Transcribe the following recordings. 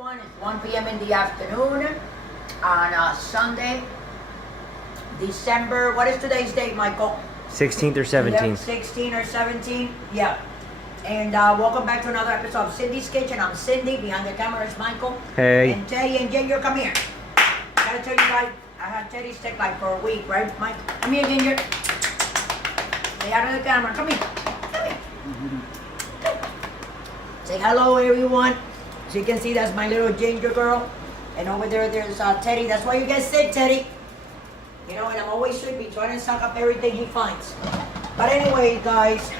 everyone. It's 1 p.m. in the afternoon on Sunday, December. What is today's date, Michael? 16th or 17th. Yeah, 16 or 17. Yeah. And welcome back to another episode of Cindy's Kitchen. I'm Cindy. Behind the camera is Michael. Hey. And Teddy and Ginger, come here. I gotta tell you guys, I had Teddy sick like for a week, right, Mike? Come here, Ginger. Say hi to the camera. Come here. Come here. Say hello, everyone. So you can see that's my little Ginger girl. And over there's Teddy. That's why you get sick, Teddy. You know, and I'm always sleepy, trying to suck up everything he finds. But anyway, guys,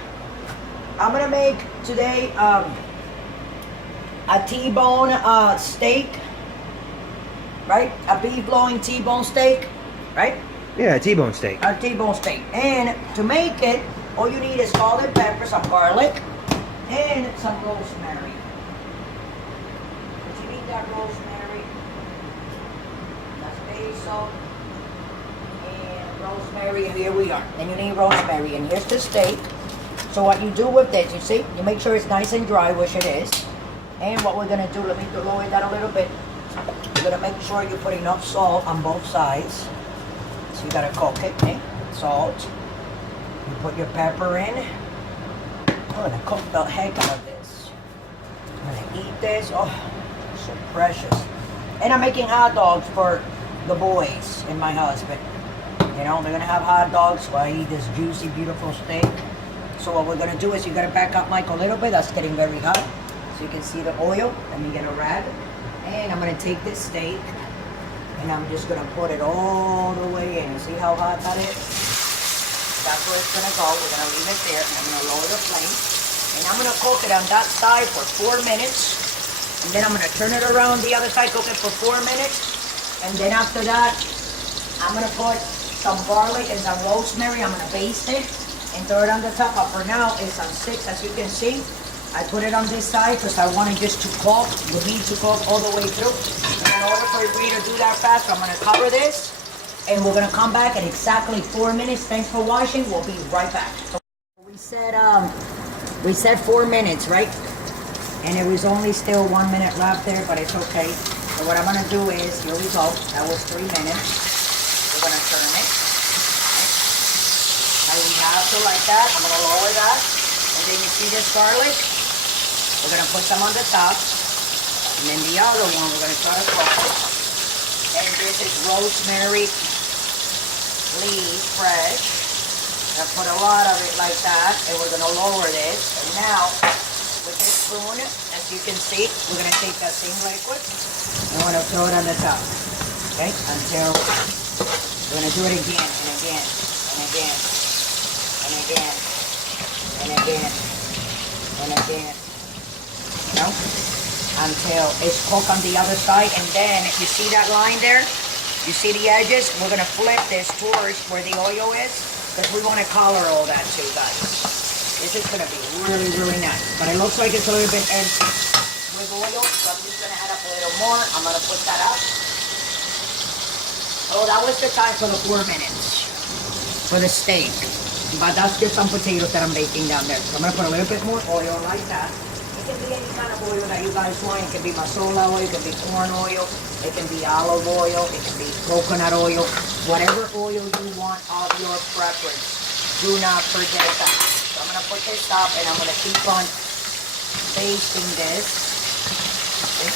I'm gonna make today a T-bone steak, right? A beef loin T-bone steak, right? Yeah, T-bone steak. A T-bone steak. And to make it, all you need is salt and pepper, some garlic, and some rosemary. But you need that rosemary, that's basil, and rosemary, and here we are. Then you need rosemary, and here's the steak. So what you do with this, you see, you make sure it's nice and dry, which it is. And what we're gonna do, let me lower that a little bit. You're gonna make sure you put enough salt on both sides. So you gotta cook it, eh? Salt. You put your pepper in. I'm gonna cook the heck out of this. I'm gonna eat this. Oh, so precious. And I'm making hot dogs for the boys and my husband. You know, they're gonna have hot dogs while I eat this juicy, beautiful steak. So what we're gonna do is you gotta back up Mike a little bit. That's getting very hot. So you can see the oil. Let me get a rag. And I'm gonna take this steak and I'm just gonna put it all the way in. See how hot that is? That's where it's gonna go. We're gonna leave it there and I'm gonna lower the flame. And I'm gonna cook it on that side for 4 minutes. And then I'm gonna turn it around the other side, cook it for 4 minutes. And then after that, I'm gonna put some garlic and some rosemary. I'm gonna baste it and throw it on the top. But for now, it's on 6, as you can see. I put it on this side because I want it just to cook. You need to cook all the way through. And in order for me to do that fast, I'm gonna cover this. And we're gonna come back in exactly 4 minutes. Thanks for watching. We'll be right back. We said 4 minutes, right? And it was only still 1 minute left there, but it's okay. So what I'm gonna do is, here we go. That was 3 minutes. We're gonna turn it. Now we have to like that. I'm gonna lower that. And then you see this garlic? We're gonna put some on the top. And then the other one, we're gonna try to cook it. And this is rosemary leaves, fresh. I put a lot of it like that, and we're gonna lower this. And now, with this spoon, as you can see, we're gonna take that same liquid, and we're gonna throw it on the top. Okay? Until we're gonna do it again, and again, and again, and again, and again, and again. You know? Until it's cooked on the other side, and then you see that line there? You see the edges? We're gonna flip this towards where the oil is, because we want to color all that too, guys. This is gonna be really, really nice. But it looks like it's a little bit empty with oil, so I'm just gonna add up a little more. I'm gonna put that up. Oh, that was the time for the 4 minutes for the steak. But that's just some potatoes that I'm baking down there. So I'm gonna put a little bit more oil like that. It can be any kind of oil that you guys want. It can be masola oil, it can be corn oil, it can be olive oil, it can be coconut oil, whatever oil you want of your preference. Do not forget that. So I'm gonna put this up and I'm gonna keep on basting this. Okay.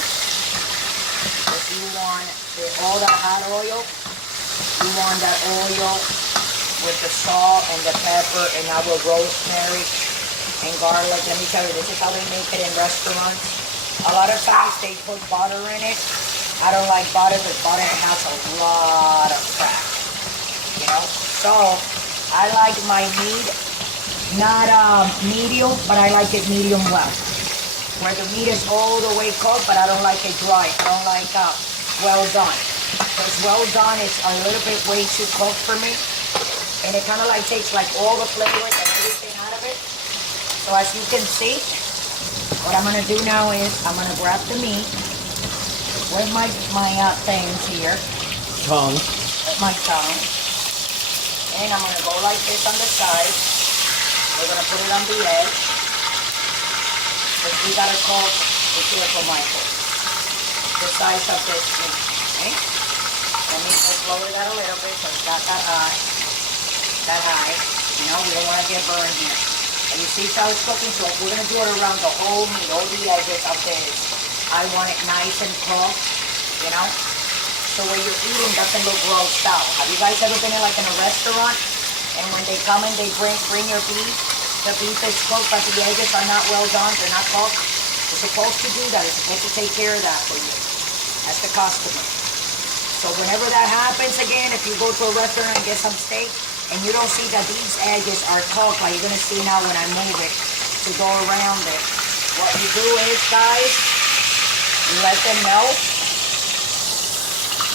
If you want all that hot oil, you want that oil with the salt and the pepper and our rosemary and garlic. Let me tell you, this is how they make it in restaurants. A lot of times they put butter in it. I don't like butter because butter has a lot of fat, you know? So I like my meat, not medium, but I like it medium well. Where the meat is all the way cooked, but I don't like it dry. I don't like well done. Because well done is a little bit way too cooked for me. And it kind of like takes like all the flavors and everything out of it. So as you can see, what I'm gonna do now is I'm gonna grab the meat with my things here. Tongue. With my tongue. And I'm gonna go like this on the side. We're gonna put it on the edge. But we gotta cook, be careful, Michael. the size of this meat. Okay? Let me just lower that a little bit so it's not that high. That high. You know, we don't want to get burned here. And you see how it's cooking? So we're going to do it around the whole meat, all the edges of this. I want it nice and cooked, you know? So when you're eating, it doesn't look grossed out. Have you guys ever been in like in a restaurant? And when they come in, they bring your beef. The beef is cooked, but the edges are not well done. They're not cooked. It's supposed to do that. It's supposed to take care of that for you. That's the customer. So whenever that happens again, if you go to a restaurant and get some steak, and you don't see that these edges are cooked, like you're going to see now when I move it to go around it. What you do is, guys, you let them know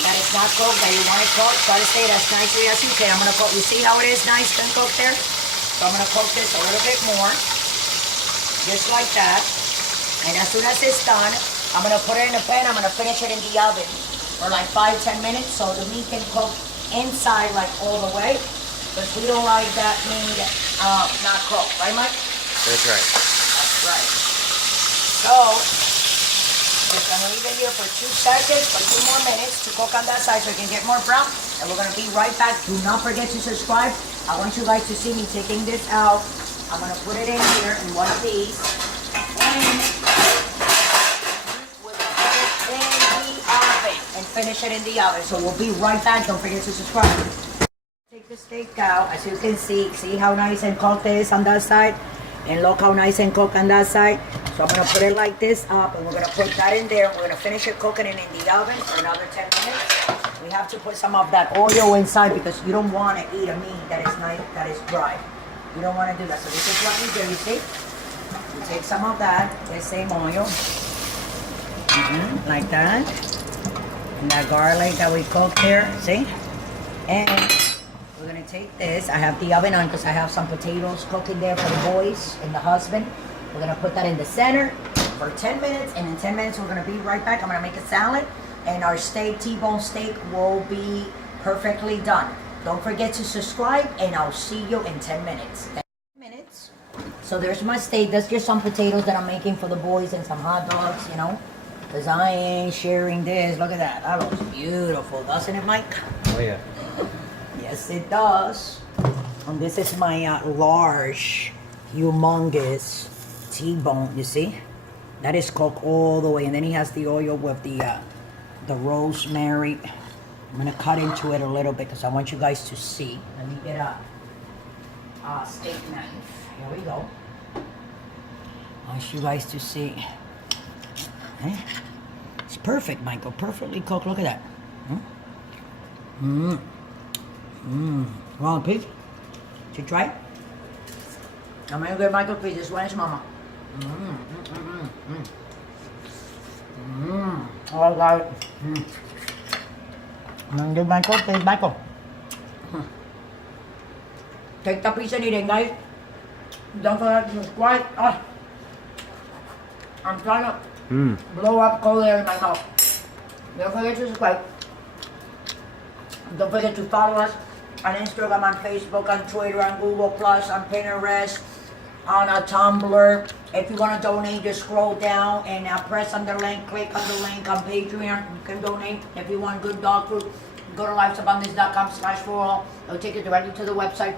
that it's not cooked, that you want it cooked. Try to stay it as nicely as you can. I'm going to cook, you see how it is nice and cooked there? So I'm going to cook this a little bit more, just like that. And as soon as it's done, I'm going to put it in a pan. I'm going to finish it in the oven for like 5-10 minutes so the meat can cook inside like all the way. Because we don't like that meat not cooked, right, Mike? That's right. That's right. So, just gonna leave it here for 2 seconds, for 2 more minutes to cook on that side so it can get more brown. And we're gonna be right back. Do not forget to subscribe. I want you guys to see me taking this out. I'm gonna put it in here in one of these. And we're gonna put it in the oven and finish it in the oven. So we'll be right back. Don't forget to subscribe. Take the steak out, as you can see how nice and cooked it is on that side, and look how nice and cooked on that side. So I'm gonna put it like this up, and we're gonna put that in there. We're gonna finish it cooking it in the oven for another 10 minutes. We have to put some of that oil inside because you don't want to eat a meat that is nice, that is dry. You don't want to do that. So this is what we do. You see, we take some of that, the same oil, like that, and that garlic that we cooked here. See, and we're gonna take this. I have the oven on because I have some potatoes cooking there for the boys and the husband. We're gonna put that in the center for 10 minutes, and in 10 minutes we're gonna be right back. I'm gonna make a salad, and our steak, T-bone steak, will be perfectly done. Don't forget to subscribe, and I'll see you in 10 minutes. 10 minutes. So there's my steak. That's just some potatoes that I'm making for the boys and some hot dogs, you know, because I ain't sharing this. Look at that. That looks beautiful, doesn't it, Mike? Oh yeah. Yes, it does. And this is my large, humongous T-bone, you see? That is cooked all the way. And then he has the oil with the rosemary. I'm going to cut into it a little bit because I want you guys to see. Let me get a steak knife. Here we go. I want you guys to see. Okay. It's perfect, Michael. Perfectly cooked. Look at that. Want a piece? Did you try it? I'm gonna give Michael a piece. This one is mama. Oh, God. I'm gonna give Michael a piece. Michael. Take the piece and eat it, guys. Don't forget to subscribe. Oh. I'm trying to blow up cold air in my mouth. Don't forget to subscribe. Don't forget to follow us on Instagram, on Facebook, on Twitter, on Google+, on Pinterest, on a Tumblr. If you want to donate, just scroll down and press on the link, click on the link on Patreon. You can donate. If you want good dog food, go to lifesabundance.com/forall. It'll take you directly to the website.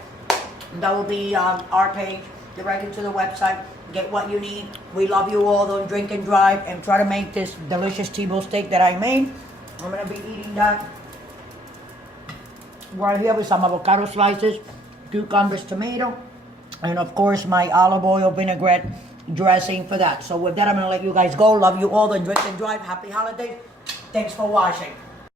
That will be our page, directly to the website. Get what you need. We love you all. Don't drink and drive, and try to make this delicious T-bone steak that I made. I'm going to be eating that right here with some avocado slices, cucumbers, tomato, and of course my olive oil vinaigrette dressing for that. So with that, I'm going to let you guys go. Love you all. Don't drink and drive. Happy holidays. Thanks for watching.